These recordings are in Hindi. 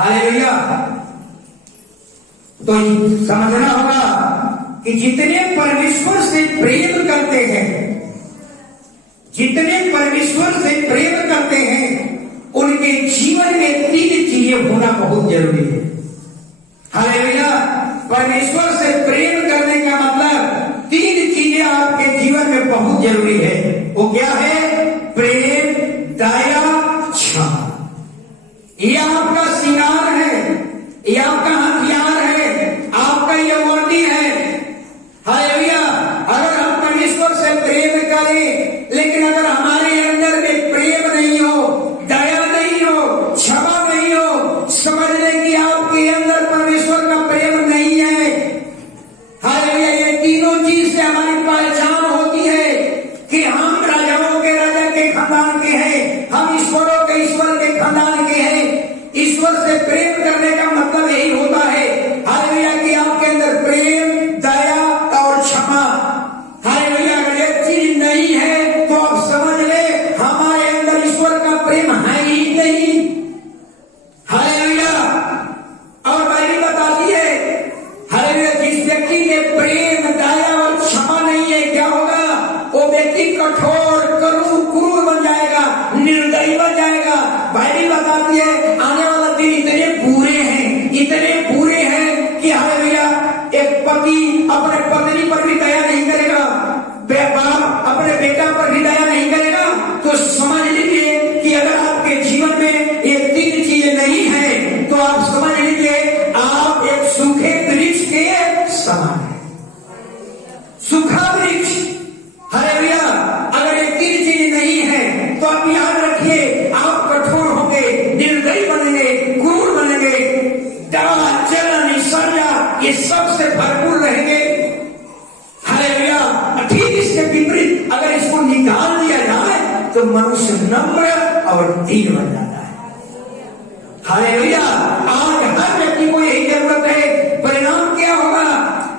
हालेलुया। तो समझना होगा कि जितने परमेश्वर से प्रेम करते हैं, जितने परमेश्वर से प्रेम करते हैं, उनके जीवन में 3 चीजें होना बहुत जरूरी है। हालेलुया। परमेश्वर से प्रेम करने का मतलब 3 चीजें आपके जीवन में बहुत जरूरी है। वो क्या है? प्रेम, दया, क्षमा। ये आपका श्रृंगार है, ये आपका हथियार है, आपका ये वर्दी है। हालेलुया। अगर हम परमेश्वर से प्रेम करें, लेकिन अगर हमारे अंदर में प्रेम नहीं हो, दया नहीं हो, क्षमा नहीं हो, समझ लें कि आपके अंदर परमेश्वर का प्रेम नहीं है। हालेलुया। ये तीनों चीज से हमारी पहचान होती है कि हम राजाओं के राजा के खानदान के हैं, हम ईश्वरों के ईश्वर के खानदान के हैं। ईश्वर से प्रेम करने का मतलब यही होता है, हालेलुया, कि आपके अंदर प्रेम, दया और क्षमा। हालेलुया। अगर ये चीज नहीं है तो आप समझ ले हमारे अंदर ईश्वर का प्रेम है ही नहीं। हालेलुया। और बाइबल बताती है, हालेलुया, जिस व्यक्ति में प्रेम, दया और क्षमा नहीं है, क्या होगा? वो व्यक्ति कठोर, क्रूर बन जाएगा, निर्दयी बन जाएगा। बाइबल बताती है आने वाला दिन इतने बुरे हैं, इतने बुरे हैं कि हालेलुया, एक पति अपने पत्नी पर भी दया नहीं करेगा, बाप अपने बेटा पर भी दया नहीं करेगा। तो समझ लीजिए कि अगर आपके जीवन में ये 3 चीजें नहीं है तो आप समझ लीजिए आप एक सूखे वृक्ष के समान है। सूखा वृक्ष। हालेलुया। अगर ये 3 चीजें नहीं है तो आप याद रखिए, आप कठोर होंगे, निर्दयी बनेंगे, क्रूर बनेंगे, डरा, जलन, ईर्ष्या, ये सबसे भरपूर रहेंगे। हालेलुया। ठीक इसके विपरीत अगर इसको निकाल दिया जाए तो मनुष्य नम्र और दीन बन जाता है। हालेलुया। आज हर व्यक्ति को यही जरूरत है। परिणाम क्या होगा?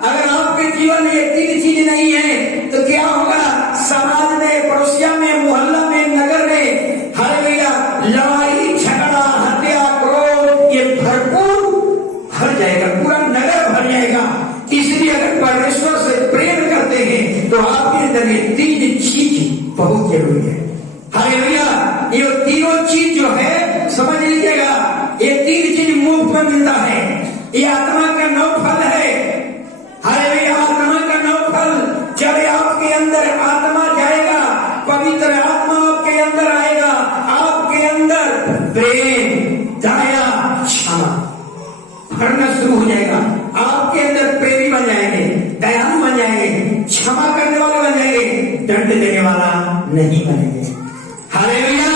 अगर आपके जीवन में ये 3 चीजें नहीं है तो क्या होगा? समाज में, पड़ोसिया में, मोहल्ला में, नगर में, हालेलुया, लड़ाई, झगड़ा, हत्या, क्रोध, ये भरपूर भर जाएगा, पूरा नगर भर जाएगा। इसलिए अगर परमेश्वर से प्रेम करते हैं तो आपके अंदर ये 3 चीज बहुत जरूरी है। हालेलुया। ये तीनों चीज जो है, समझ लीजिएगा, ये 3 चीज मुफ्त में मिलता है। ये आत्मा का 9 फल है। हालेलुया। आत्मा का 9 फल। जब आपके अंदर आत्मा जाएगा, पवित्र आत्मा आपके अंदर आएगा, आपके अंदर प्रेम, दया, क्षमा भरना शुरू हो जाएगा। आपके अंदर प्रेमी बन जाएंगे, दयालु बन जाएंगे, क्षमा करने वाले बन जाएंगे, दंड देने वाला नहीं बनेंगे। हालेलुया।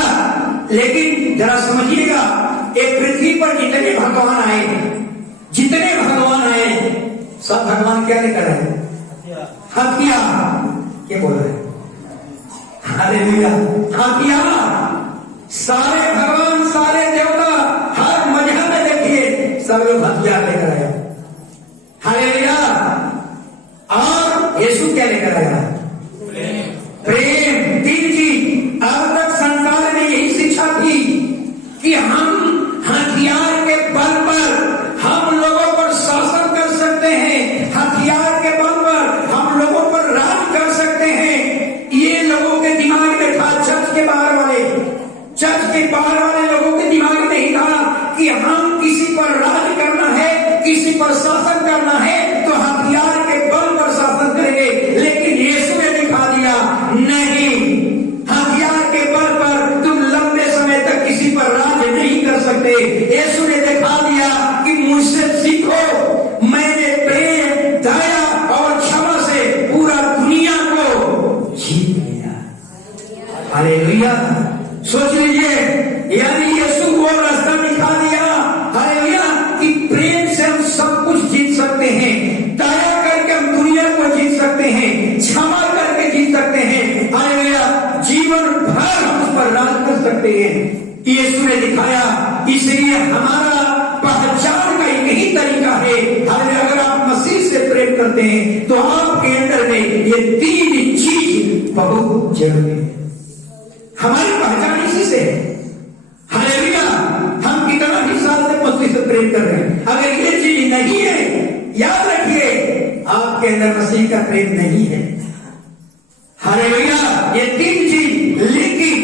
लेकिन जरा समझिएगा, एक पृथ्वी पर जितने भगवान आए, जितने भगवान आए, सब भगवान क्या लेकर आए? हथियार। क्या बोल रहे हैं? हालेलुया। हथियार। सारे भगवान, सारे देवता, हर मजहब में देखिए सब लोग हथियार लेकर आए। हालेलुया। और यीशु क्या लेकर आया? प्रेम। 3 चीज। अब तक संसार में यही शिक्षा थी कि हम हथियार के बल पर हम लोगों पर शासन कर सकते हैं, हथियार के बल पर हम लोगों पर राज कर सकते हैं। ये लोगों के दिमाग में था, चर्च के बाहर वाले लोगों के दिमाग में ही था कि हम किसी पर राज करना है, किसी पर शासन करना है तो हथियार के बल पर शासन करेंगे। लेकिन यीशु ने दिखा दिया, नहीं, हथियार के बल पर तुम लंबे समय तक किसी पर राज नहीं कर सकते। यीशु ने दिखा दिया कि मुझसे सीखो, मैंने प्रेम, दया और क्षमा से पूरा दुनिया को जीत लिया। हालेलुया। सोच लीजिए, यानी यीशु को रास्ता दिखा दिया, हालेलुया, कि प्रेम से हम सब कुछ जीत सकते हैं, दया करके हम दुनिया को जीत सकते हैं, क्षमा करके जीत सकते हैं। हालेलुया। जीवन भर हम उस पर राज कर सकते हैं। यीशु ने दिखाया। इसलिए हमारा पहचान का एक ही तरीका है, अगर आप मसीह से प्रेम करते हैं तो आपके अंदर में ये 3 चीज बहुत जरूरी है। हमारी पहचान इसी से है। हालेलुया। हम कितना भी साल से मसीह से प्रेम कर रहे हैं। अगर ये चीज नहीं है, याद रखिए आपके अंदर मसीह का प्रेम नहीं है। हालेलुया। ये 3 चीज, लेकिन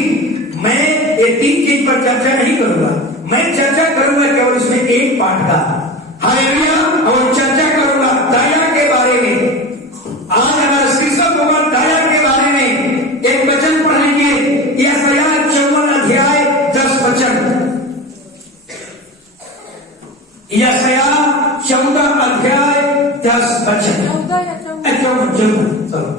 मैं ये 3 चीज पर चर्चा नहीं करूंगा। मैं चर्चा करूंगा केवल इसमें एक पाठ का। हालेलुया। और चर्चा करूंगा दया के बारे में। आज हमारा शीर्षक होगा दया के बारे में। एक वचन पढ़ेंगे, यशायाह 54 अध्याय 10 वचन। यशायाह 14 अध्याय 10 वचन। 14 चलो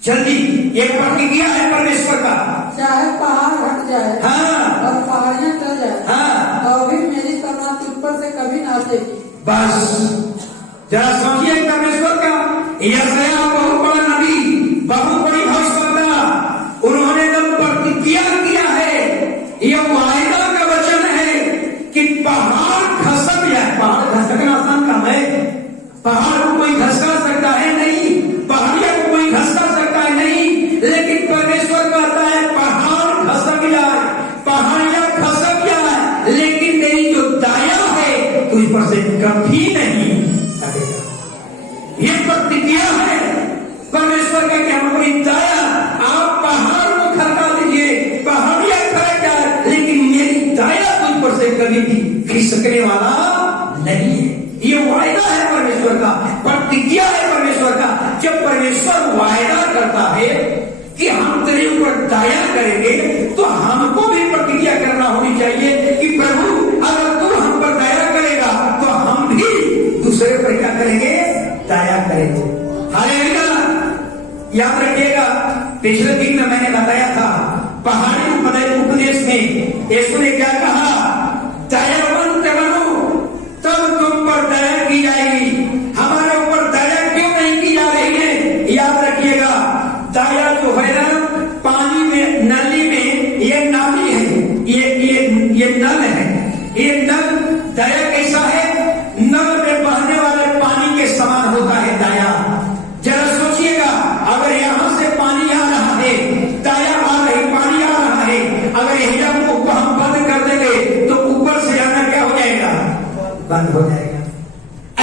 जल्दी। ये प्रतिज्ञा है परमेश्वर का, चाहे पहाड़ हट जाए हाँ, और पहाड़ियां टल जाए, हाँ, तो भी मेरी करुणा तुझ पर से कभी ना हटेगी। बस जरा समझिए परमेश्वर का। यशायाह बहुत बड़ा नबी, बहुत बड़ी भविष्यवक्ता, उन्होंने तो प्रतिज्ञा किया है। यह वायदा का वचन है कि पहाड़ खसक जाए। पहाड़ खसकना आसान काम है? पहाड़ को कोई खसका सकता है? नहीं। पहाड़िया को कोई खसका सकता है? नहीं। लेकिन परमेश्वर कहता है पहाड़ खसक जाए, पहाड़ियां खसक जाए, लेकिन मेरी जो दया है तुझ पर से कभी नहीं हटेगा। ये प्रतिज्ञा है परमेश्वर का कि हमारी दया, आप पहाड़ को खसका दीजिए, पहाड़ियां खसक जाए, लेकिन मेरी दया तुझ पर से कभी भी खिसकने वाला नहीं है। ये वायदा है परमेश्वर का, प्रतिज्ञा है परमेश्वर का। जब परमेश्वर वायदा करता है कि हम तेरे ऊपर दया करेंगे, तो हमको भी प्रतिज्ञा करना होनी चाहिए कि प्रभु अगर तू हम पर दया करेगा तो हम भी दूसरे पर क्या करेंगे? दया करेंगे। हालेलुया। याद रखिएगा, पिछले दिन में मैंने बताया था पहाड़ी उपदेश में यीशु ने क्या कहा? दयावंत बनो तब तुम पर दया की जाएगी। हमारे ऊपर दया क्यों नहीं की जा रही है? याद रखिएगा, दया जो है ना, पानी में, नली में, ये नाली है, ये नल है। ये नल, दया कैसा है? नल में बहने वाले पानी के समान होता है दया। जरा सोचिएगा, अगर यहां से पानी आ रहा है, दया आ रही, पानी आ रहा है, अगर यह मुंह को हम बंद कर देंगे तो ऊपर से आना क्या हो जाएगा? बंद हो जाएगा।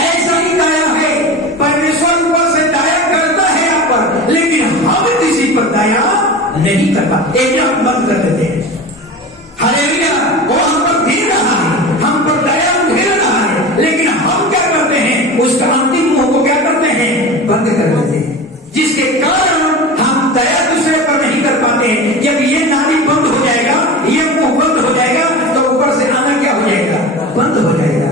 ऐसा ही दया है, परमेश्वर ऊपर से दया करता है आप पर, लेकिन हम किसी पर दया नहीं करता, एक हम बंद कर देते हैं। हालेलुया। वो हम पर फिर रहा है, हम पर दया फिर रहा है, लेकिन हम क्या करते हैं? उसका अंतिम मुंह को क्या करते हैं? बंद कर देते हैं, जिसके कारण हम दया दूसरे पर नहीं कर पाते हैं। जब ये नाली बंद हो जाएगा, ये मुंह बंद हो जाएगा, तो ऊपर से आना क्या हो जाएगा? बंद हो जाएगा।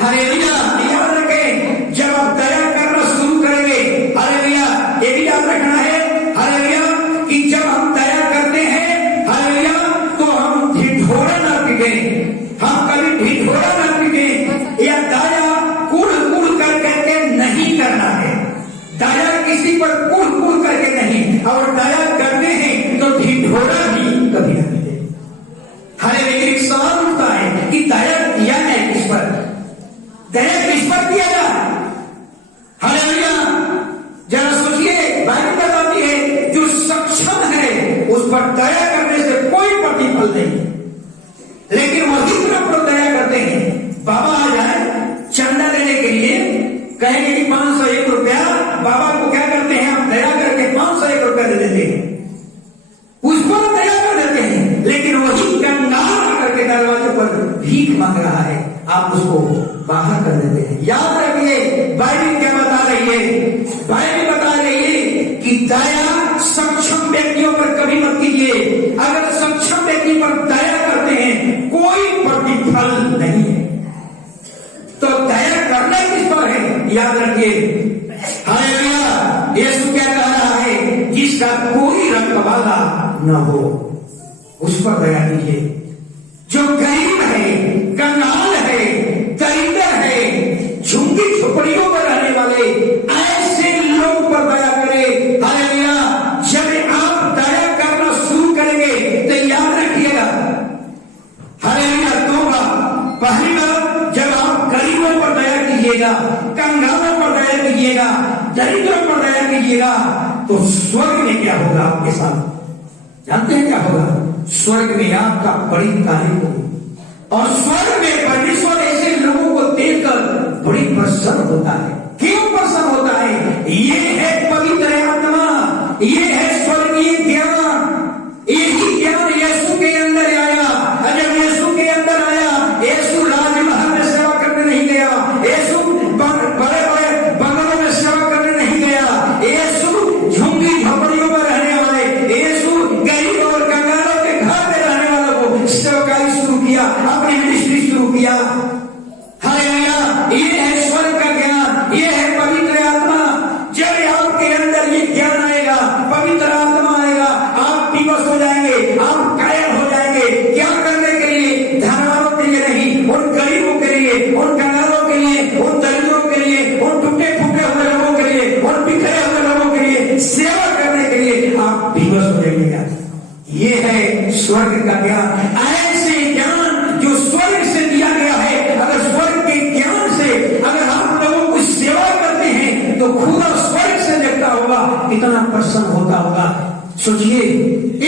हालेलुया। याद रखें, जब आप दया करना शुरू करेंगे, हालेलुया, ये भी याद रखना है, हालेलुया, कि जब हम दया करते हैं, हालेलुया, तो हम ढिढोरा ना पीटे, हम कभी ढिढोरा ना पीटे। या दया कूड़ कूड़ करके नहीं करना है। दया किसी पर कूड़ कूड़ करके नहीं, और दया करते हैं तो ढिढोरा भी कभी ना पीटे। हालेलुया। एक सवाल उठता है कि दया किया है किस पर? दया किस पर किया जाए? हालेलुया। जरा सोचिए, बाइबल बताती है जो सक्षम है उस पर दया करने से कोई प्रतिफल नहीं, लेकिन वही पर दया करते हैं। बाबा आ जाए चंदा देने के लिए, कहेंगे कि 501 रुपया, बाबा को क्या करते हैं? हम दया करके 501 रुपया दे देते हैं, उस पर दया कर देते हैं, लेकिन वही कंगाल करके दरवाजे पर भीख मांग रहा है, आप उसको बाहर कर देते हैं। याद रखिए, बाइबल क्या बता रही है? बाइबल बता रही है कि दया सक्षम व्यक्तियों पर कभी मत कीजिए। अगर सक्षम व्यक्ति पर दया करते हैं, कोई प्रतिफल नहीं है, तो दया करना किस पर है? याद रखिए। हालेलुया। यीशु क्या कह रहा है? जिसका कोई रखवाला न हो उस पर दया कीजिए। जो गरीब है, कंगाल है, दरिद्र है, झुंगी झोपड़ियों पर रहने वाले, ऐसे लोग पर दया करें। हालेलुया। जब आप दया करना शुरू करेंगे तो याद रखिएगा, हालेलुया, दो बात। पहली बात, जब आप गरीबों पर दया कीजिएगा, कंगालों पर दया कीजिएगा, दरिद्रों पर दया कीजिएगा, तो स्वर्ग में क्या होगा आपके साथ? जानते हैं क्या होगा? स्वर्ग में आपका बड़ी तारीफ होगी। और स्वर्ग में परमेश्वर ऐसे लोगों को देखकर बड़ी प्रसन्न होता है। क्यों प्रसन्न होता है? ये है पवित्र आत्मा, ये है स्वर्गीय ज्ञान। यही ज्ञान यीशु के अंदर आया। जब यीशु के अंदर आया, यीशु राजमहल में सेवा करने नहीं गया, यीशु बड़े बड़े बंगलों में सेवा करने नहीं गया, यीशु झुंगी झोपड़ियों में रहने वाले, यीशु गरीब और कंगालों के घर में रहने वालों को सेवकाई शुरू किया, अपनी मिनिस्ट्री शुरू किया। हालेलुया! ये है स्वर्ग का ज्ञान, ये है पवित्र आत्मा। जब आपके अंदर ये ज्ञान आएगा, पवित्र आत्मा आएगा, आप विवश हो जाएंगे, आप कायल हो जाएंगे। क्या करने के लिए? धनवानों के लिए नहीं, उन गरीबों के लिए, उन कंगालों के लिए, उन दरिद्रों के लिए, उन टूटे फूटे हुए लोगों के लिए, उन बिखरे हुए लोगों के लिए सेवा करने के लिए आप विवश हो जाएंगे। ये है स्वर्ग का ज्ञान। ऐसे ज्ञान जो स्वर्ग से दिया गया है, अगर स्वर्ग के ज्ञान से अगर आप लोगों को सेवा करते हैं तो खुदा स्वर्ग से देखता होगा, कितना प्रसन्न होता होगा। सोचिए,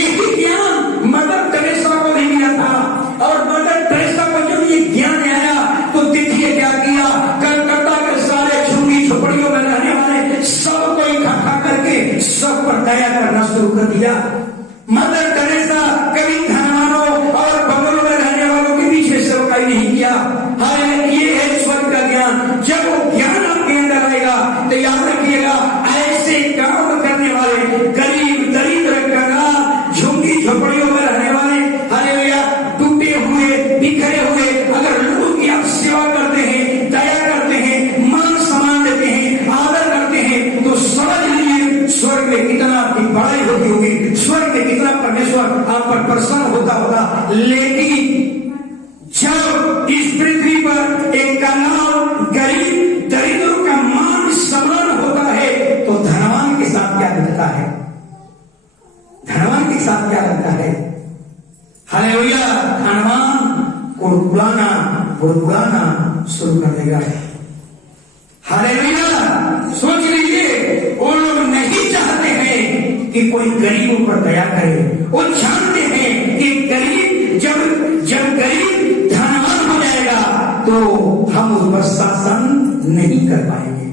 एक ही ज्ञान मदर टेरेसा को नहीं मिला था, और मदर टेरेसा को जब ये ज्ञान आया तो देखिए क्या किया। कलकत्ता के सारे झुग्गी झोपड़ियों में रहने वाले सबको इकट्ठा करके सब पर दया करना शुरू कर दिया। मदर टेरेसा कभी धनवानों और बंगलों में रहने वालों के पीछे सेवकाई नहीं किया। ये है स्वर्ग का ज्ञान। जब वो ज्ञान आपके अंदर आएगा तो याद रखिएगा, ऐसे काम करने वाले गरीब दरिद्र कंगाल झुग्गी झोपड़ियों में रहने वाले, हालेलुया, टूटे हुए बिखरे हुए अगर लोगों की आप सेवा करते हैं, दया करते हैं, मान सम्मान देते हैं, आदर करते हैं, तो समझ लीजिए स्वर्ग में कितना आपकी बड़ाई होती होगी, स्वर्ग में कितना परमेश्वर आप पर प्रसन्न होता होगा। लेकिन जब इस पृथ्वी पर एक कंगाल गरीब दरिद्रों का मान सम्मान होता है तो धनवान के साथ क्या लगता है? धनवान के साथ क्या लगता है? हालेलुया! धनवान को बुड़बुड़ाना शुरू कर देगा। हालेलुया! सोच लीजिए, वो लोग नहीं चाहते हैं कि कोई गरीबों पर दया करे। वो जानते हैं कि गरीब जब गरीब धनवान हो जाएगा तो हम उस पर शासन नहीं कर पाएंगे।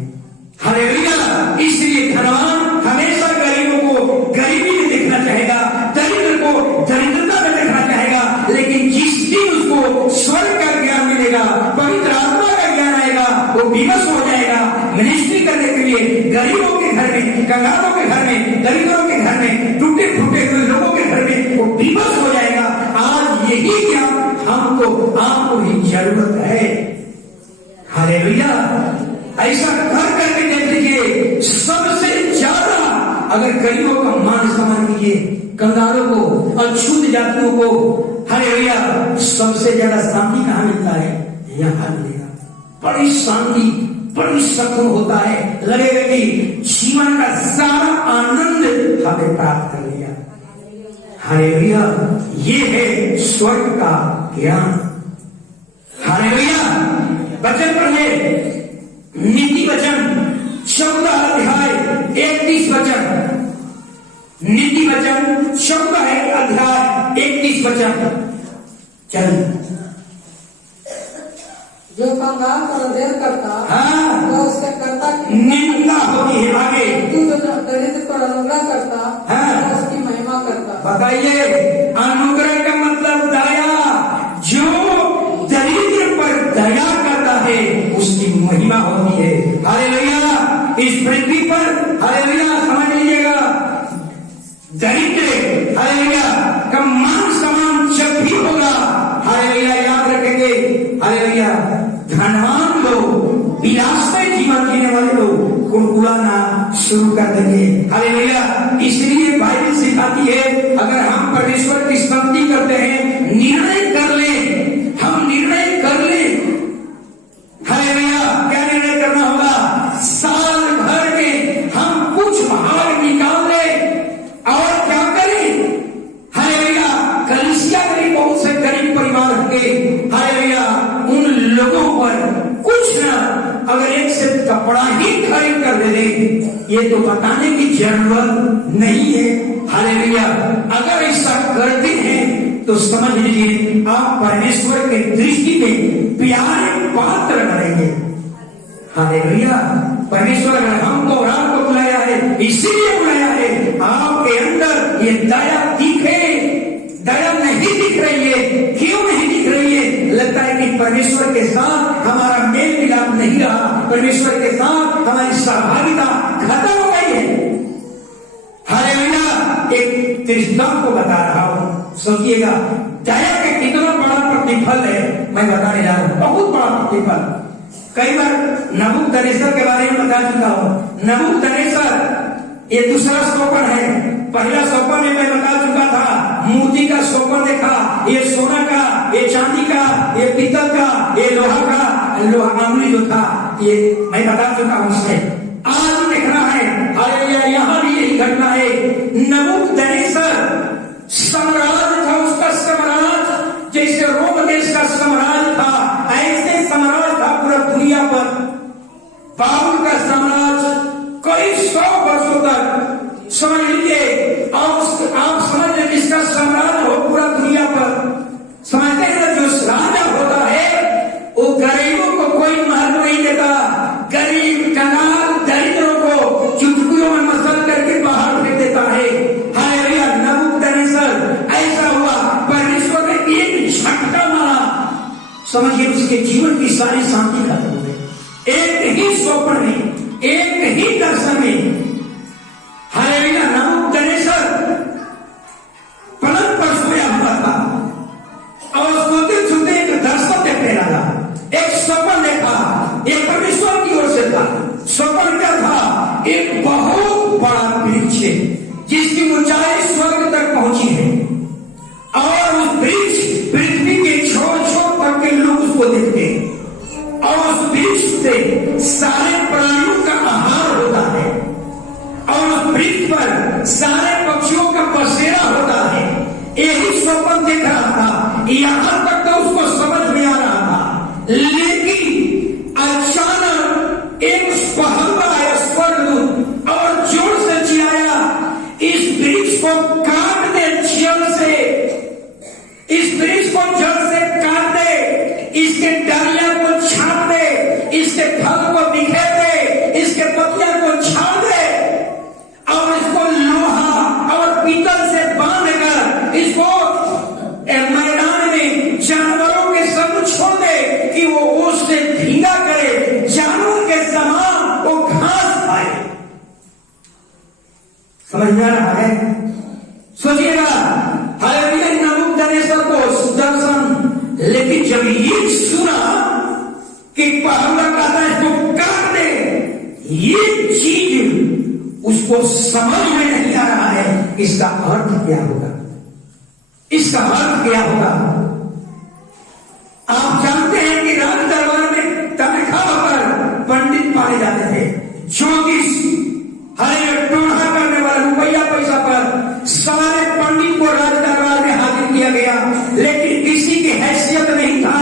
हालेलुया! इसलिए धनवान हमेशा गरीबों को गरीबी में देखना चाहेगा, दरिद्र को दरिद्रता में देखना चाहेगा। लेकिन जिस दिन उसको स्वर्ग का ज्ञान मिलेगा, पवित्र आत्मा का ज्ञान आएगा, वो विवश हो जाएगा मिनिस्ट्री करने के लिए गरीबों के घर में, कंगालों के घर में, दरिद्रों के घर में, टूटे फूटे हुए लोगों के घर में वो विवश हो जाएगा। आज यही ज्ञान हमको आपको ही जरूरत है। हालेलुया! ऐसा कर करके देख लीजिए, सबसे ज्यादा अगर गरीबों का मान सम्मान कीजिए, कंगालों को, अछूत जातियों को, हालेलुया, सबसे ज्यादा शांति कहां मिलता है? यहां मिलेगा। बड़ी शांति, बड़ी सुकून होता है, लगेगा कि जीवन का सारा आनंद हमें प्राप्त कर लिया। हालेलुया! ये है स्वर्ग का ज्ञान। हालेलुया! वचन पढ़िए, नीति वचन 14 अध्याय 31 वचन। नीति वचन 14 अध्याय 31 वचन। चल, जो कंगाल पर अध्ययन करता, हाँ, वह उसके कर्ता की निंदा होती है। आगे, तू जो दरिद्र पर अनुग्रह करता, हाँ, वह उसकी महिमा करता। बताइए, अनुग्रह का मतलब दया। जो दरिद्र पर दया करता है उसकी महिमा होती है। हालेलुया! इस पृथ्वी पर, हालेलुया, समझ लीजिएगा, दरिद्र, हालेलुया, का मान सम्मान जब भी होगा, हालेलुया, याद रखेंगे, हालेलुया, धनवान लोग, विलासमय जीवन जीने वाले लोग कुड़कुड़ाना शुरू कर देंगे। हालेलुया! इसलिए बाइबल सिखाती है, अगर हम परमेश्वर की स्तुति करते हैं, निर्णय कर ले, हम निर्णय कर ले। हालेलुया! क्या निर्णय करना होगा? साल भर में हम कुछ भाग निकाल ले और क्या करें? हालेलुया! कलीसिया में बहुत से गरीब परिवार होंगे, हालेलुया, उन लोगों पर कुछ न, अगर एक से कपड़ा ही खरीद कर दे दे, ये तो बताने की जरूरत नहीं है। हालेलुया! अगर ऐसा करते हैं तो समझ लीजिए आप परमेश्वर के दृष्टि में प्यारे पात्र बनेंगे। हालेलुया। परमेश्वर अगर हमको और आपको बुलाया है, इसीलिए बुलाया है आपके अंदर ये दया दिखे। दया नहीं दिख रही है, क्यों नहीं दिख रही है? लगता है कि परमेश्वर के साथ हमारा मेल मिलाप नहीं रहा, परमेश्वर के साथ हमारी सहभागिता खत्म हो गई है। हालेलुया। एक दृष्टांत को बता रहा हूं, सोचिएगा दया का कितना बड़ा प्रतिफल है। मैं बताने जा रहा हूं, बहुत बड़ा प्रतिफल। कई बार नबूकदनेस्सर के बारे में बता चुका हूं। नबूकदनेस्सर ये दूसरा सोपन है। पहला सोपन में मैं बता चुका था, मूर्ति का सोपन देखा, ये सोना का, ये चांदी का, ये पीतल का, ये लोहा का, लोहा अंगुली जो था, ये मैं बता चुका हूं। उसमें आज देखना है। हालेलुया। यहां भी यही घटना है। नबूकदनेस्सर साम्राज्य था, उसका साम्राज्य जैसे रोम देश का साम्राज्य था, ऐसे साम्राज्य था पूरा दुनिया पर। बाबुल का साम्राज्य कई 100 वर्षों तक, समझ लीजिए। आप समझ लीजिए जिसका साम्राज्य हो पूरा दुनिया पर, समझते हैं ना, जो राजा होता है वो गरीबों को कोई महत्व नहीं देता। गरीब कंगाल दरिद्रों को चुटकियों में मसल करके बाहर फेंक देता है। हालेलुया। नबूकदनेस्सर ऐसा हुआ, परमेश्वर ने एक झटका मारा, समझिए उसके जीवन की सारी शांति खत्म हो गई। एक ही स्वप्न में, एक ही दर्शन में। हालेलुया। नबूकदनेस्सर पलंग पर सोया हुआ था और सोते सोते एक दर्शन देखने लगा, एक स्वप्न देखा। एक परमेश्वर की ओर से था। स्वप्न क्या था? एक बहुत बड़ा वृक्ष है जिसकी ऊंचाई स्वर्ग तक पहुंची है और उस वृक्ष पृथ्वी के छोर छोर तक के लोग उसको देखते हैं और उस वृक्ष से सारे प्राणियों का आहार होता है और उस वृक्ष पर सारे पक्षियों का बसेरा होता है। यही स्वप्न देख रहा था। यहां तक तो उसको समझ में आ रहा था, लेकिन अचानक एक पहलवा आया स्वर्गदूत और जोर से चिल्लाया, इस वृक्ष को काट दे जड़ से, इस वृक्ष को जड़ से काट दे, इसके डालियां को छाट दे, इसके फल को बिखेर दे, इसके पत्तियां को छाट दे और इसको लोहा और पीतल से बांधकर इसको मैदान में जानवरों के संग छोड़ दे कि वो उससे भीगा करे, जानवर के समान वो घास खाए। समझ में आ रहा है? सोचिएगा। हालेलुया। नबूकदनेस्सर को दर्शन, लेकिन जब ये सुना कि पहलवा कहता है इसको काट दे, ये चीज उसको समझ में नहीं आ रहा है। इसका अर्थ क्या होगा? इसका अर्थ क्या होगा? आप जानते हैं कि राज दरबार में तनख्वाह पर पंडित पाए जाते थे, ज्योतिष, हरे टोढ़ा करने वाला, रुपया पैसा पर सारे पंडित को राज दरबार में हाजिर किया गया, लेकिन किसी की हैसियत नहीं था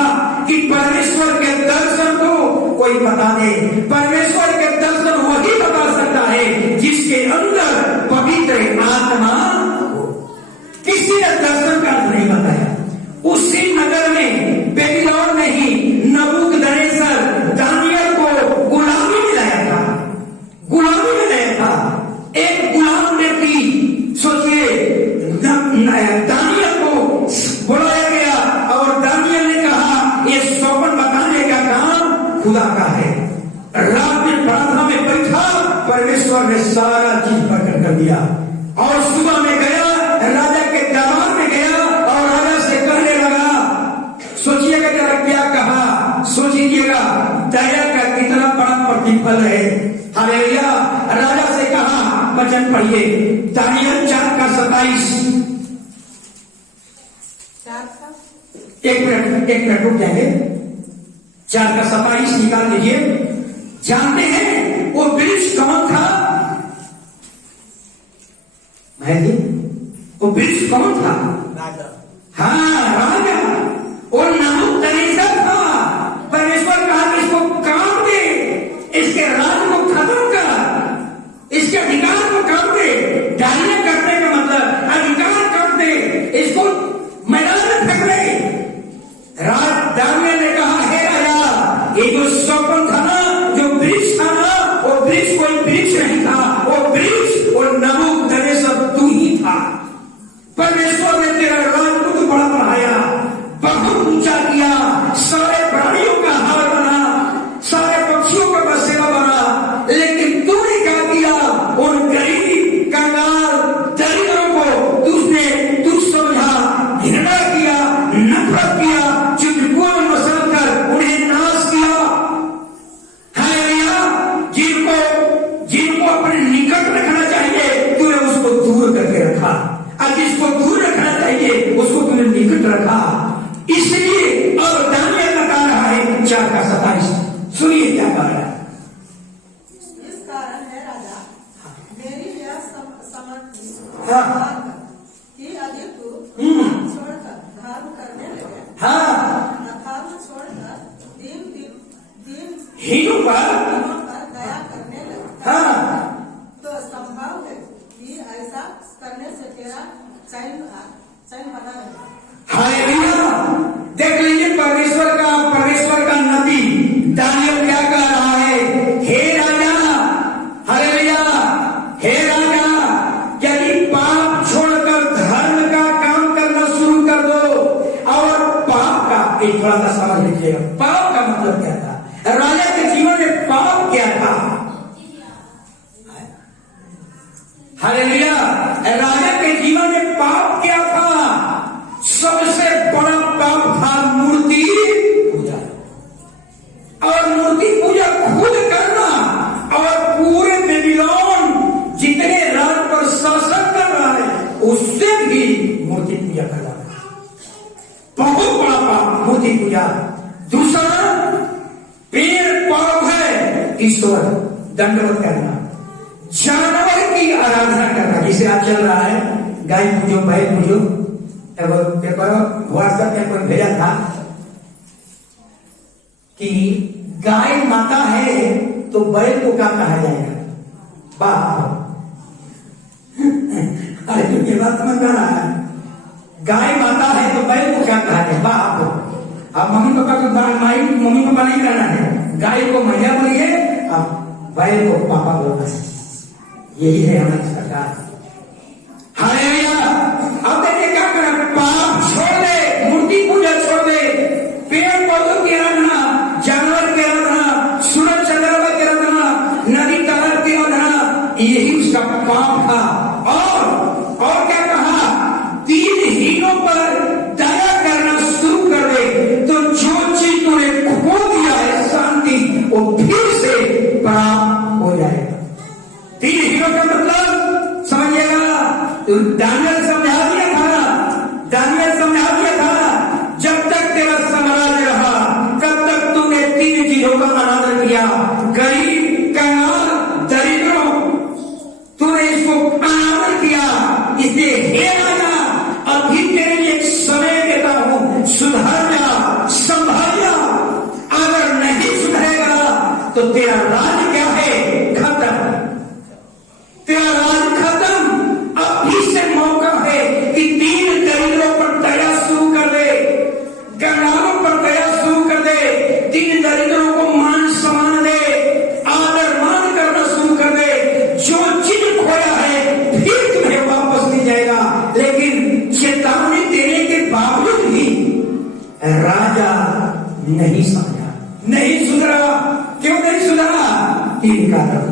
कि परमेश्वर के दर्शन को कोई बता दे। परमेश्वर के दर्शन वही बता सकता है जिसके अंदर पवित्र आत्मा हो। किसी ने दर्शन का अर्थ नहीं बताया। उसी नगर में, बेबीलोन में ही नबूकदनेस्सर दानियल को गुलामी में लाया था, गुलामी में लाया था। एक गुलाम व्यक्ति, सोचिए, दानियल को बुलाया गया और दानियल ने कहा ये स्वप्न बताने का काम खुदा का है। रात में प्रार्थना में बैठा, परमेश्वर ने सारा चीज प्रकट कर दिया और सुबह में गया, राजा के दरबार में गया और राजा से कहने लगा, सोचिएगा जरा क्या कहा, सोचिएगा दया का कितना बड़ा प्रतिफल है। हालेलुया। राजा से कहा, वचन पढ़िए, दानियल 4:27। एक मिनट रुक जाएंगे। 4:27 निकाल लीजिए। जानते हैं वो वृक्ष कौन था? वो वृक्ष कौन था? राजा। हाँ, राजा। वो नबूकदनेस्सर था। परमेश्वर कहा कि इसको काट दे, इसके राज को खत्म कर, इसके अधिकार को काट दे। डालियां काटने का मतलब अधिकार काट दे, इसको मैदान पर दया करने लगता हाँ तो संभव है कि ऐसा करने से तेरा चैन बना रहेगा। हालेलुया। देख लीजिए परमेश्वर का नबी दानियल क्या कह रहा है, हे राजा, हालेलुया, हे राजा, यदि पाप छोड़कर धर्म का काम करना शुरू कर दो। और पाप का एक थोड़ा सा समझ लीजिएगा, पाप का मतलब क्या था, राजा के जीवन में पाप क्या था। हालेलुया। राजा के जीवन में पाप क्या था, सबसे बड़ा पाप था मूर्ति पूजा। और मूर्ति पूजा खुद करना, और पूरे बेबीलोन जितने राज पर शासन कर रहा है उससे भी मूर्ति पूजा करना, बहुत बड़ा पाप मूर्ति पूजा। दूसरा, पेड़ पौधे ईश्वर दंडवत करना, जानवर की आराधना करना, जिसे आज चल रहा है गाय पूजो बैल पूजो। पेपर व्हाट्सएप में कोई भेजा था कि गाय माता है तो बैल को क्या कहा जाएगा, बाप। अरे ये बात समझ में रहा है, गाय माता है तो बैल को क्या कहा जाए, बाप। अब मम्मी पापा को मम्मी पापा नहीं कहना है, गाय को मैया बोलिए, अब बैल को पापा बोलना है। यही है हमारी सरकार। हालेलुया। अब देखिए क्या करना, पाप छोड़ दे, मूर्ति पूजा छोड़ दे, पेड़ पौधों की आराधना, जानवर की आराधना, सूरज चंद्रमा की आराधना, नदी तालाब की आराधना, यही उसका पाप था। और क्या कहा, दीनहीनों पर दया करना शुरू कर दे तो जो चीज तूने खो दिया है शांति, वो फिर से प्राप्त हो जाएगा। दीनहीनों का मतलब समझिएगा, दानियल समझा दिया था, जब तक तेरा साम्राज्य रहा तब तक तूने 3 चीजों का अनादर किया, गरीब, कंगाल, दरिद्रों, तूने इसको अनादर किया। इसलिए हे राजा, अभी तेरे लिए एक समय देता हूं, सुधर जा, संभल जा। अगर नहीं सुधरेगा तो तेरा राज क्या है, खत्म, तेरा राज खत्म। अभी से मौका है कि 3 दरिद्रों पर दया शुरू कर दे, कंगालों पर दया शुरू कर दे, 3 दरिद्रों को मान सम्मान दे, आदर मान करना शुरू कर दे। जो चीज खोया है फिर तुम्हें वापस नहीं जाएगा। लेकिन चेतावनी देने के बावजूद भी राजा नहीं समझा, नहीं सुधरा। क्यों नहीं सुधरा, 3 कारण।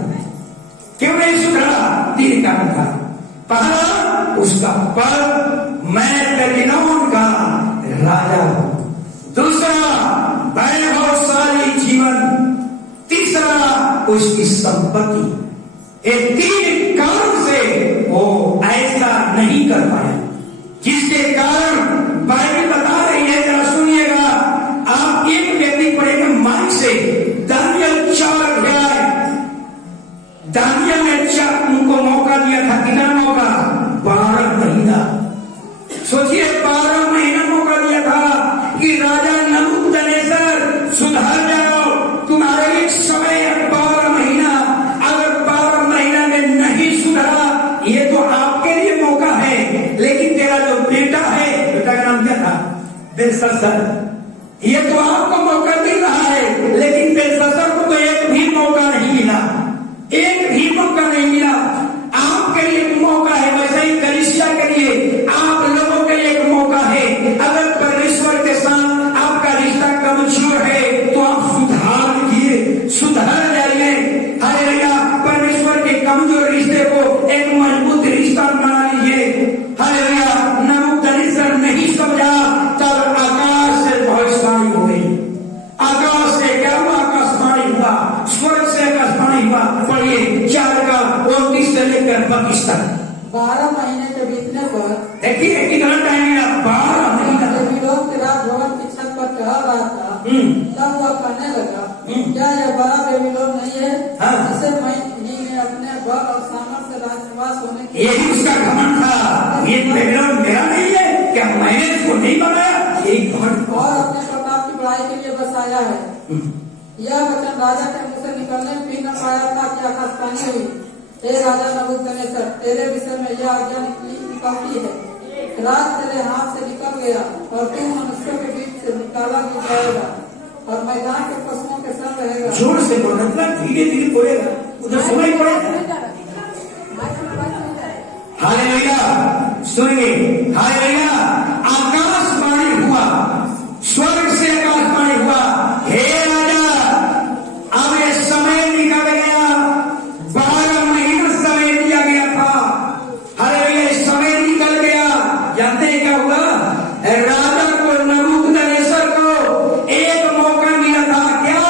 क्यों नहीं सुधरा, 3 कारण था। पहला, उसका पद, मैं बेबीलोन का राजा हूं। दूसरा, वैभवशाली जीवन। तीसरा, उसकी संपत्ति। ये 3 कारण से वो ऐसा नहीं कर पाया, जिसके कारण बाइबल बता रही है, जरा सुनिएगा। आप एक व्यक्ति पढ़ेंगे माइक से, दानियल 4 अध्याय। दानियल ने उनको मौका दिया था, कितना मौका, 12 महीना। सोचिए 12 महीना मौका दिया था कि राजा नबूकदनेस्सर सुधर जाओ, तुम्हारे एक समय है 12 महीना। अगर 12 महीना में नहीं सुधरा, ये तो आपके लिए मौका है। लेकिन तेरा जो बेटा है, बेटा का नाम क्या था, बेलशस्सर, ये तो आपको मौका मिल रहा है। लेकिन बेलशस्सर को तो एक भी मौका नहीं मिला, एक भी मौका नहीं मिला। आपके लिए मौका है, वैसे ही कलीसिया के लिए, आप लोगों के लिए एक मौका है। अगर परमेश्वर के साथ आपका रिश्ता कमजोर है तो आप सुधार लीजिए, सुधर जाइए। हालेलुया। परमेश्वर के कमजोर रिश्ते को एक मजबूत रिश्ता बना लीजिए। हालेलुया। नबूकदनेस्सर नहीं समझा, तब आकाश से भविष्यवाणी हो गई। आकाश से क्या हुआ, आकाशवाणी हुआ, स्वर्ग से आकाशवाणी हुआ। पढ़िए 4 का 29 से लेकर 22 तक। 12 महीने के बीतने पर देखिए कितना टाइम मिला, 12 महीना। बेबीलोन के राजभवन की छत पर टहल रहा था, तब वह कहने लगा, क्या यह बड़ा बेबीलोन नहीं है, जिसे मैं ही में अपने बल और सामर्थ्य से राजनिवास होने की। यही उसका घमंड था, ये बेबीलोन मेरा नहीं है, क्या मैंने इसको नहीं बनाया, यही घमंड। और अपने प्रताप की बड़ाई के लिए बसाया है। यह वचन राजा के मुंह से निकलने भी न पाया था कि आकाशवाणी हुई, हे राजा नबूकदनेस्सर, तेरे विषय में यह आज्ञा निकलती है, राज तेरे हाथ से निकल गया और तू मनुष्यों के बीच से निकाला भी जाएगा और मैदान के पशुओं के संग रहेगा। जोर से बोलना, धीरे धीरे बोलेगा, उधर सुनाई पड़ेगा। हालेलुया, सुनिए, हालेलुया। आकाशवाणी हुआ, स्वर्ग से आकाशवाणी हुआ, हे राजा, अब ये समय निकल गया, 12 महीना समय दिया गया था। हालेलुया, समय निकल गया। जानते हैं क्या हुआ? राजा को, नबूकदनेस्सर को एक मौका मिला था। क्या?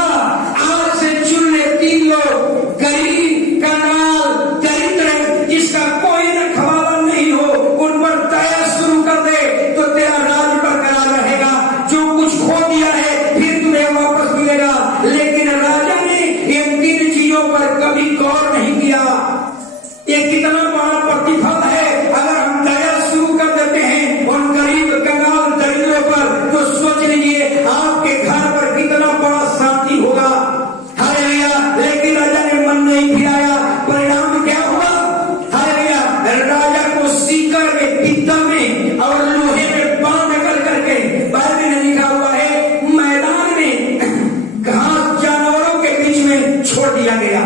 आज से चुन ले 3 लोग, गरीब, कंगाल, दरिद्र, जिसका कोई रखवाला नहीं हो, उन पर दया शुरू कर दे तो तेरा राज बरकरार रहेगा। जो कुछ खो दिया है फिर तुम्हें वापस मिलेगा। लेकिन राजा ने इन 3 चीजों पर कभी गौर नहीं किया। ये कितना बड़ा प्रतिफल है अगर हम दया शुरू कर देते हैं उन गरीब, कंगाल, दरिद्रों पर, तो सोच लीजिए आपके घर पर कितना बड़ा शांति होगा। हालेलुया। लेकिन राजा ने मन नहीं फिराया, परिणाम क्या हुआ? हालेलुया, राजा को सीकर में, पीतल में और लोहे में बांध कर करके, बाइबल में लिखा हुआ है, मैदान में घास जानवरों के बीच में छोड़ दिया गया,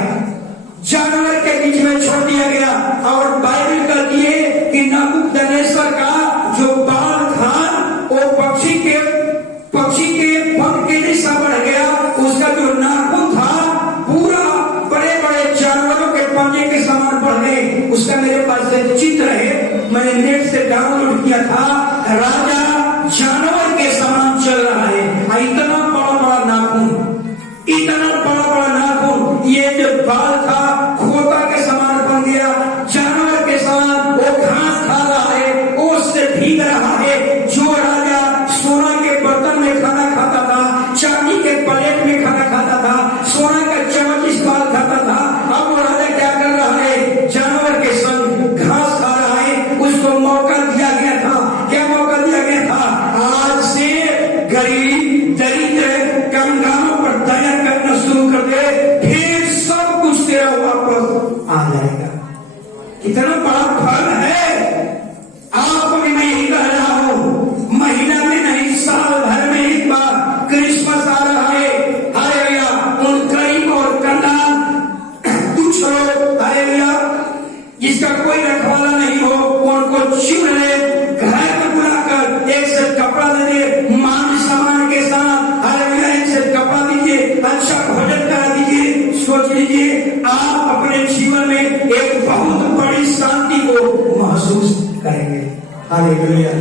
जानवर के बीच में छोड़ दिया गया। और बाइबल कहती है कि नबूकदनेस्सर का जो बाल था वो पक्षी के पंख के जैसा बढ़ गया। उसका जो नाखून था पूरा बड़े बड़े जानवरों के पंजे के समान बढ़ गए। उसका मेरे पास एक चित्र है, मैंने नेट से डाउनलोड किया था। राजा जानवर के समान चल रहा है, इतना बड़ा बड़ा नाखून, इतना बड़ा बड़ा नाखून। ये जो बाल था खोता के समान बन गया, जानवर के समान वो घास खा रहा है, ओस से भीग रहा है। जो राजा सोना के बर्तन में खाना खाता था, चांदी के प्लेट में खाना खाता था, सोना का चम्मच इस्तेमाल करता था, अब वो राजा क्या कर रहा है? जानवर के संग घास खा रहा है। उसको मौका दिया गया था। क्या मौका दिया गया था? आज से गरीब, दरिद्र, कंगालों पर दया करना शुरू कर दे, फिर सब कुछ तेरा वापस आ जाएगा। कितना बड़ा फल है। आपको भी मैं यही कह रहा हूं, महीना में नहीं, साल भर में एक बार क्रिसमस आ रहा है। हालेलुया, उन गरीब और कंगाल तुच्छ लोग, हालेलुया, जिसका कोई रखवाला नहीं हो, उनको चुन ले, घर में बुलाकर एक सेट कपड़ा दे दे, मान सम्मान के साथ, हालेलुया, एक सेट कपड़ा दीजिए, अच्छा भोजन करा दीजिए। सोच लीजिए आप अपने जीवन में एक बहुत बड़ी शांति को महसूस करेंगे। हालेलुया।